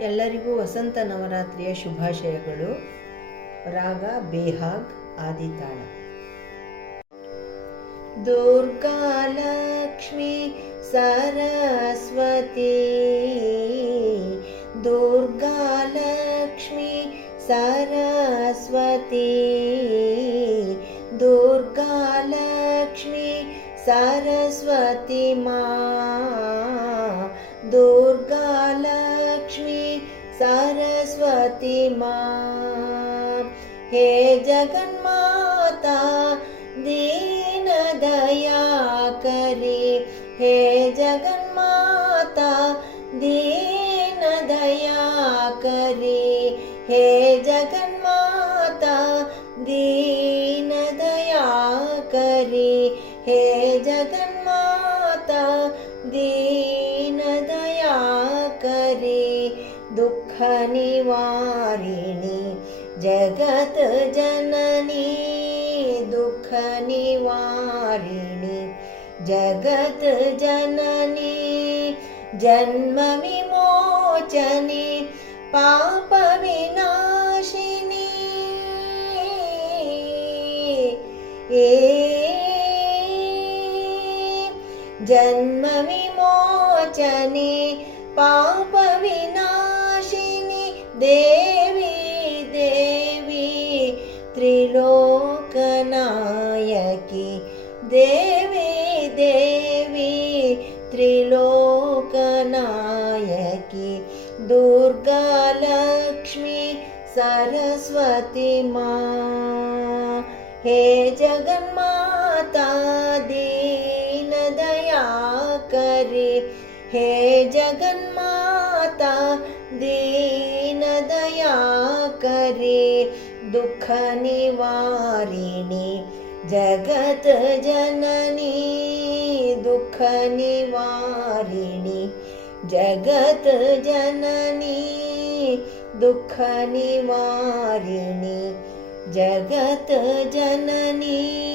ಎಲ್ಲರಿಗೂ ವಸಂತ ನವರಾತ್ರಿಯ ಶುಭಾಶಯಗಳು. ರಾಗ ಬೇಹಾಗ್ ಆದಿತಾಳ. ದುರ್ಗಾ ಲಕ್ಷ್ಮಿ ಸರಸ್ವತಿ, ದುರ್ಗಾ ಲಕ್ಷ್ಮಿ ಸರಸ್ವತಿ, ದುರ್ಗಾ ಲಕ್ಷ್ಮಿ ಸರಸ್ವತಿ ಮಾ, ದುರ್ಗಾ ಲಕ್ಷ್ಮಿ सरस्वती माँ। हे जगन्माता दीन दया करे, हे जगन्माता दीन दया करे, हे जगन्माता दीन दया करे, हे जगन्माता दीन दया करे। दुःख निवारिणी जगत जननी, दुःख निवारिणी जगत जननी, जन्म विमोचनी पाप विनाशिनी, जन्म विमोचनी पाप विनाशिनी, देवी देवी त्रिलोकनायकी, देवी देवी त्रिलोकनायकी, दुर्गा लक्ष्मी सरस्वती माँ। हे जगन्माता दीन दया करे, हे जगन्माता दीन दया करे। दुःख निवारिणी जगत जननी, दुःख निवारिणी जगत जननी, दुःख निवारिणी जगत जननी।